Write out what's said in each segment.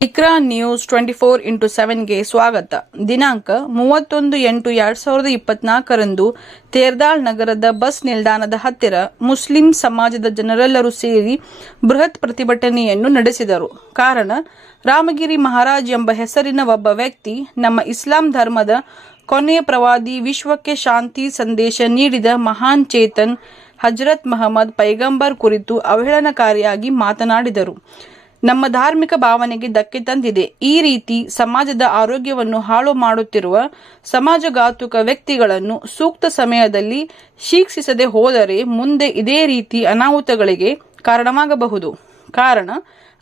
Iqra news 24x7ಗೆ ಸ್ವಾಗತ. ದಿನಾಂಕ 31/8/2024ರಂದು ತೇರ್ದಾಳ್ ನಗರದ ಬಸ್ ನಿಲ್ದಾಣದ ಹತ್ತಿರ ಮುಸ್ಲಿಂ ಸಮಾಜದ ಜನರೆಲ್ಲರೂ ಸೇರಿ ಬೃಹತ್ ಪ್ರತಿಭಟನೆಯನ್ನು ನಡೆಸಿದರು. ಕಾರಣ, ರಾಮಗಿರಿ ಮಹಾರಾಜ್ ಎಂಬ ಹೆಸರಿನ ಒಬ್ಬ ವ್ಯಕ್ತಿ ನಮ್ಮ ಇಸ್ಲಾಂ ಧರ್ಮದ ಕೊನೆಯ ಪ್ರವಾದಿ, ವಿಶ್ವಕ್ಕೆ ಶಾಂತಿ ಸಂದೇಶ ನೀಡಿದ ಮಹಾನ್ ಚೇತನ್ ಹಜರತ್ ಮಹಮ್ಮದ್ ಪೈಗಂಬರ್ ಕುರಿತು ಅವಹೇಳನಕಾರಿಯಾಗಿ ಮಾತನಾಡಿದರು. ನಮ್ಮ ಧಾರ್ಮಿಕ ಭಾವನೆಗೆ ಧಕ್ಕೆ ತಂದಿದೆ. ಈ ರೀತಿ ಸಮಾಜದ ಆರೋಗ್ಯವನ್ನು ಹಾಳು ಮಾಡುತ್ತಿರುವ ಸಮಾಜಘಾತುಕ ವ್ಯಕ್ತಿಗಳನ್ನು ಸೂಕ್ತ ಸಮಯದಲ್ಲಿ ಶಿಕ್ಷಿಸದೆ ಹೋದರೆ ಮುಂದೆ ಇದೇ ರೀತಿ ಅನಾಹುತಗಳಿಗೆ ಕಾರಣವಾಗಬಹುದು. ಕಾರಣ,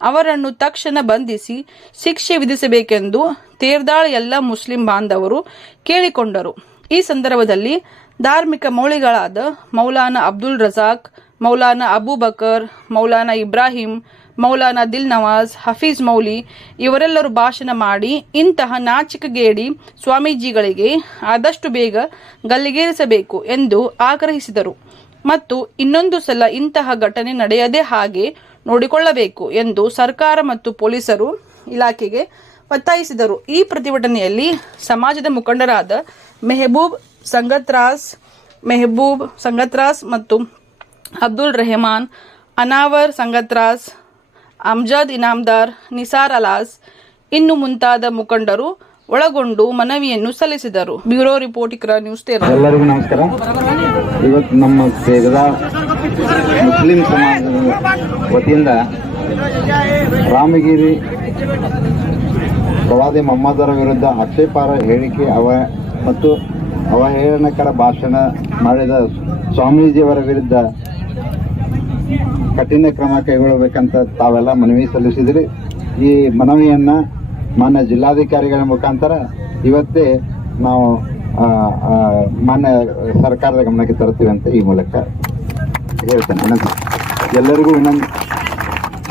ಅವರನ್ನು ತಕ್ಷಣ ಬಂಧಿಸಿ ಶಿಕ್ಷೆ ವಿಧಿಸಬೇಕೆಂದು ತೇರ್ದಾಳ್ ಎಲ್ಲ ಮುಸ್ಲಿಂ ಬಾಂಧವರು ಕೇಳಿಕೊಂಡರು. ಈ ಸಂದರ್ಭದಲ್ಲಿ ಧಾರ್ಮಿಕ ಮೌಲ್ಯಗಳಾದ ಮೌಲಾನಾ ಅಬ್ದುಲ್ ರಜಾಕ್, ಮೌಲಾನಾ ಅಬೂಬಕರ್, ಮೌಲಾನಾ ಇಬ್ರಾಹಿಂ, ಮೌಲಾನಾ ದಿಲ್ ನವಾಜ್, ಹಫೀಜ್ ಮೌಲಿ ಇವರೆಲ್ಲರೂ ಭಾಷಣ ಮಾಡಿ ಇಂತಹ ನಾಚಿಕೆಗೇಡಿ ಸ್ವಾಮೀಜಿಗಳಿಗೆ ಆದಷ್ಟು ಬೇಗ ಗಲ್ಲಿಗೇರಿಸಬೇಕು ಎಂದು ಆಗ್ರಹಿಸಿದರು ಮತ್ತು ಇನ್ನೊಂದು ಸಲ ಇಂತಹ ಘಟನೆ ನಡೆಯದೇ ಹಾಗೆ ನೋಡಿಕೊಳ್ಳಬೇಕು ಎಂದು ಸರ್ಕಾರ ಮತ್ತು ಪೊಲೀಸರು ಇಲಾಖೆಗೆ ಒತ್ತಾಯಿಸಿದರು. ಈ ಪ್ರತಿಭಟನೆಯಲ್ಲಿ ಸಮಾಜದ ಮುಖಂಡರಾದ ಮೆಹಬೂಬ್ ಸಂಗತ್ರಾಸ್ ಮತ್ತು ಅಬ್ದುಲ್ ರೆಹಮಾನ್, ಅನಾವರ್ ಸಂಗತ್ರಾಸ್, ಅಮ್ಜದ್ ಇನಾಮ್ದಾರ್, ನಿಸಾರ್ ಅಲಾಸ್ ಇನ್ನು ಮುಂತಾದ ಮುಖಂಡರು ಒಳಗೊಂಡು ಮನವಿಯನ್ನು ಸಲ್ಲಿಸಿದರು. Bureau report, Iqra news, Terdal. ಎಲ್ಲರಿಗೂ ನಮಸ್ಕಾರ. ಇವತ್ತು ನಮ್ಮ ತೇರ್ದಾಳ್ ಮುಸ್ಲಿಂ ಸಮಾಜದ ವತಿಯಿಂದ ರಾಮಗಿರಿ ಪ್ರವಾದಿ ಮೊಹಮ್ಮದರ ವಿರುದ್ಧ ಆಕ್ಷೇಪಾರ್ಹ ಹೇಳಿಕೆ ಮತ್ತು ಅವಹೇಳನಕರ ಭಾಷಣ ಮಾಡಿದ ಸ್ವಾಮೀಜಿಯವರ ವಿರುದ್ಧ ಕಠಿಣ ಕ್ರಮ ಕೈಗೊಳ್ಳಬೇಕಂತ ತಾವೆಲ್ಲ ಮನವಿ ಸಲ್ಲಿಸಿದ್ರಿ. ಈ ಮನವಿಯನ್ನ ಮಾನ್ಯ ಜಿಲ್ಲಾಧಿಕಾರಿಗಳ ಮುಖಾಂತರ ಇವತ್ತೇ ನಾವು ಮಾನ್ಯ ಸರ್ಕಾರದ ಗಮನಕ್ಕೆ ತರ್ತೀವಿ ಅಂತ ಈ ಮೂಲಕ ಹೇಳ್ತೇನೆ. ಎಲ್ಲರಿಗೂ ಇನ್ನೊಂದು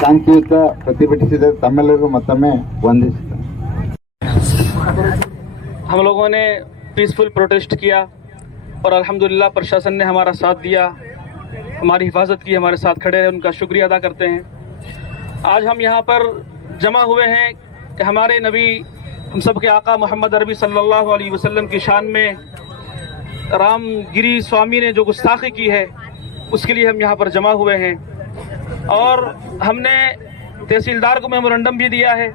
ಶಾಂತಿಯುತ ಪ್ರತಿಭಟಿಸಿದ ತಮ್ಮೆಲ್ಲರಿಗೂ ಮತ್ತೊಮ್ಮೆ ವಂದಿಸುತ್ತೇನೆ. हम लोगों ने पीसफुल प्रोटेस्ट किया और अल्हम्दुलिल्लाह प्रशासन ने हमारा साथ दिया, हमारी हिफाजत की, हमारे साथ खड़े रहे, उनका शुक्रिया अदा करते हैं। आज हम यहाँ पर जमा हुए हैं कि हमारे नबी, हम सब के आका मोहम्मद अरबी सल्लल्लाहु अलैहि वसल्लम की शान में रामगिरी स्वामी ने जो गुस्ताखी की है उसके लिए हम यहाँ पर जमा हुए हैं। और हमने तहसीलदार को मेमोरेंडम भी दिया है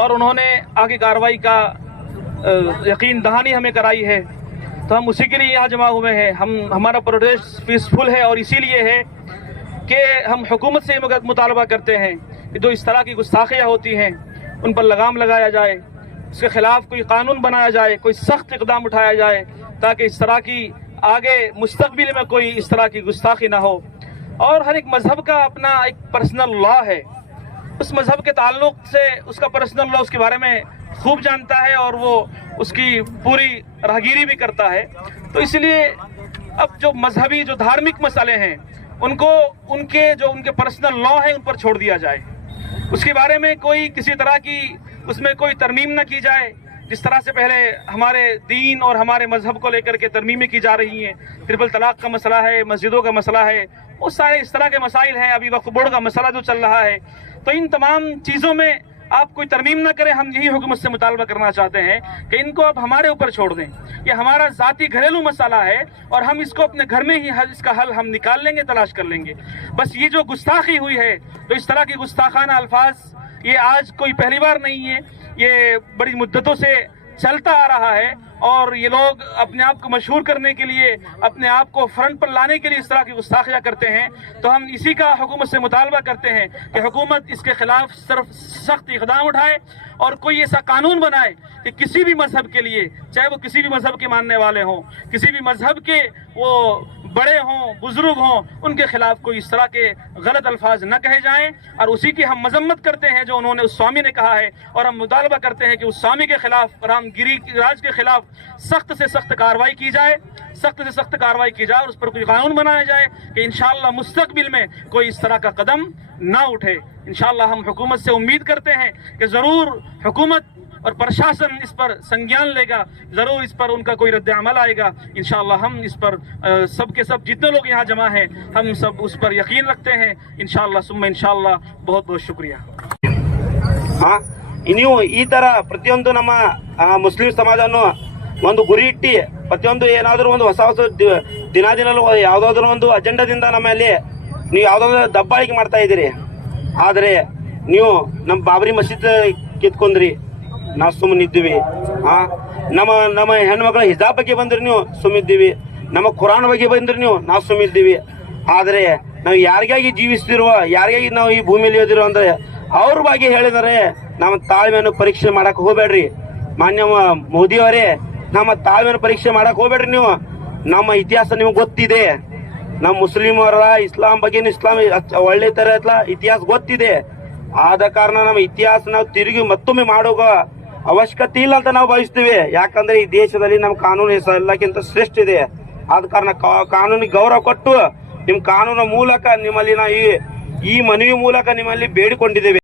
और उन्होंने आगे कार्रवाई का यकीन दहानी हमें कराई है, तो हम उसी के लिए यहाँ जमा हुए हैं। हमारा प्रोटेस्ट पीसफुल है और इसीलिए है कि हम हुकूमत से मुतालबा करते हैं कि जो इस तरह की गुस्ताखियाँ होती हैं उन पर लगाम लगाया जाए, उसके खिलाफ कोई कानून बनाया जाए, कोई सख्त इक़दाम उठाया जाए ताकि इस तरह की आगे मुस्तक़बिल में कोई इस तरह की गुस्ताखी ना हो। और हर एक मज़हब का अपना एक पर्सनल लॉ है, उस मज़हब के ताल्लुक़ से उसका पर्सनल लॉ उसके बारे में खूब जानता है और वो उसकी पूरी राहगीरी भी करता है। तो इसलिए अब जो मजहबी जो धार्मिक मसले हैं उनको उनके पर्सनल लॉ हैं उन पर छोड़ दिया जाए, उसके बारे में कोई किसी तरह की उसमें कोई तरमीम न की जाए। जिस तरह से पहले हमारे दीन और हमारे मजहब को लेकर के तरमीमें की जा रही हैं, ट्रिपल तलाक का मसला है, मस्जिदों का मसला है, वो सारे इस तरह के मसाइल हैं, अभी वक्फ बोर्ड का मसला जो चल रहा है, तो इन तमाम चीज़ों में आप कोई तरमीम न करें। हम यही हुकूमत से मुतालबा करना चाहते हैं कि इनको आप हमारे ऊपर छोड़ दें। ये हमारा ज़ाती घरेलू मसला है और हम इसको अपने घर में ही इसका हल हम निकाल लेंगे, तलाश कर लेंगे। बस ये जो गुस्ताखी हुई है, तो इस तरह की गुस्ताखाना अल्फाज ये आज कोई पहली बार नहीं है, ये बड़ी मुद्दतों से चलता आ रहा है और ये लोग अपने आप को मशहूर करने के लिए, अपने आप को फ्रंट पर लाने के लिए इस तरह की गुस्ताखियाँ करते हैं। तो हम इसी का हुकूमत से मुतालबा करते हैं कि हुकूमत इसके खिलाफ सिर्फ सख्त इक़दाम उठाए और कोई ऐसा कानून बनाए कि किसी भी मजहब के लिए, चाहे वो किसी भी मजहब के मानने वाले हों, किसी भी मजहब के वो बड़े हों, बुजुर्ग हों, उनके खिलाफ कोई इस तरह के गलत अल्फाज न कहे जाएं। और उसी की हम मजम्मत करते हैं जो उन्होंने उस स्वामी ने कहा है, और हम मुतालबा करते हैं कि उस स्वामी के खिलाफ, रामगिरी राज के खिलाफ सख्त से सख्त कार्रवाई की जाए, सख्त से सख्त कार्रवाई की जाए और उस पर कोई कानून बनाया जाए कि इंशाअल्लाह मुस्तकबिल में कोई इस तरह का कदम ना उठे। इंशाअल्लाह हम हुकूमत से उम्मीद करते हैं कि ज़रूर हुकूमत और प्रशासन इस पर संज्ञान लेगा, ज़रूर इस पर उनका कोई रद्द अमल आएगा। इंशाअल्लाह हम इस पर सब के सब जितने लोग यहाँ जमा हैं हम सब उस पर यकीन रखते हैं। इंशाअल्लाह सुम्मा इंशाअल्लाह। बहुत बहुत शुक्रिया। हाँ, ನೀವು ಈ ತರ ಪ್ರತಿಯೊಂದು ನಮ್ಮ ಮುಸ್ಲಿಂ ಸಮಾಜವನ್ನು ಒಂದು ಗುರಿ ಇಟ್ಟು ಪ್ರತಿಯೊಂದು ಏನಾದರೂ ಒಂದು ಹೊಸ ಹೊಸ ದಿನದಿನಲ್ಲೂ ಯಾವುದಾದ್ರೂ ಒಂದು ಅಜೆಂಡಾದಿಂದ ನಮ್ಮಲ್ಲಿ ನೀವು ಯಾವುದಾದ್ರೂ ದಬ್ಬಾಳಿಕೆ ಮಾಡ್ತಾ ಇದ್ದೀರಿ. ಆದರೆ ನೀವು ನಮ್ಮ ಬಾಬರಿ ಮಸೀದ್ ಕಿತ್ಕೊಂಡ್ರಿ, ನಾವು ಸುಮ್ಮನಿದ್ದೀವಿ. ನಮ್ಮ ಹೆಣ್ಮಕ್ಳ ಹಿಜಾಬ್ ಬಗ್ಗೆ ಬಂದ್ರೆ ನೀವು ಸುಮ್ಮಿದ್ದೀವಿ, ನಮ್ಮ ಕುರಾನ್ ಬಗ್ಗೆ ಬಂದ್ರೆ ನಾವು ಸುಮ್ಮಿದ್ದೀವಿ. ಆದರೆ ನಾವು ಯಾರಿಗಾಗಿ ಜೀವಿಸ್ತಿರುವ, ಯಾರಿಗಾಗಿ ನಾವು ಈ ಭೂಮಿಯಲ್ಲಿ ಓದಿರೋ ಅಂದ್ರೆ ಅವ್ರ ಬಗ್ಗೆ ಹೇಳಿದರೆ ನಮ್ಮ ತಾಳ್ಮೆಯನ್ನು ಪರೀಕ್ಷೆ ಮಾಡಕ್ ಹೋಗ್ಬೇಡ್ರಿ. ಮಾನ್ಯ ಮೋದಿಯವರೇ, ನಮ್ಮ ತಾಳ್ಮೆಯನ್ನು ಪರೀಕ್ಷೆ ಮಾಡಕ್ ಹೋಗ್ಬೇಡ್ರಿ. ನೀವು ನಮ್ಮ ಇತಿಹಾಸ ನಿಮ್ಗೆ ಗೊತ್ತಿದೆ. ನಮ್ಮ ಮುಸ್ಲಿಮರ ಇಸ್ಲಾಂ ಬಗ್ಗೆ ಇಸ್ಲಾಂ ಒಳ್ಳೆ ತರ ಇತಿಹಾಸ ಗೊತ್ತಿದೆ. ಆದ ಕಾರಣ ನಮ್ಮ ಇತಿಹಾಸ ನಾವು ತಿರುಗಿ ಮತ್ತೊಮ್ಮೆ ಮಾಡುವ ಅವಶ್ಯಕತೆ ಇಲ್ಲ ಅಂತ ನಾವು ಭಾವಿಸ್ತೀವಿ. ಯಾಕಂದ್ರೆ ಈ ದೇಶದಲ್ಲಿ ನಮ್ಮ ಕಾನೂನು ಎಲ್ಲಕ್ಕಿಂತ ಶ್ರೇಷ್ಠ ಇದೆ. ಆದ ಕಾರಣ ಕಾನೂನಿಗೆ ಗೌರವ ಕೊಟ್ಟು ನಿಮ್ಮ ಕಾನೂನಿನ ಮೂಲಕ ನಿಮ್ಮಲ್ಲಿ ನಾವು ಈ ಮನವಿ ಮೂಲಕ ನಿಮ್ಮಲ್ಲಿ ಬೇಡಿಕೊಂಡಿದ್ದೇವೆ.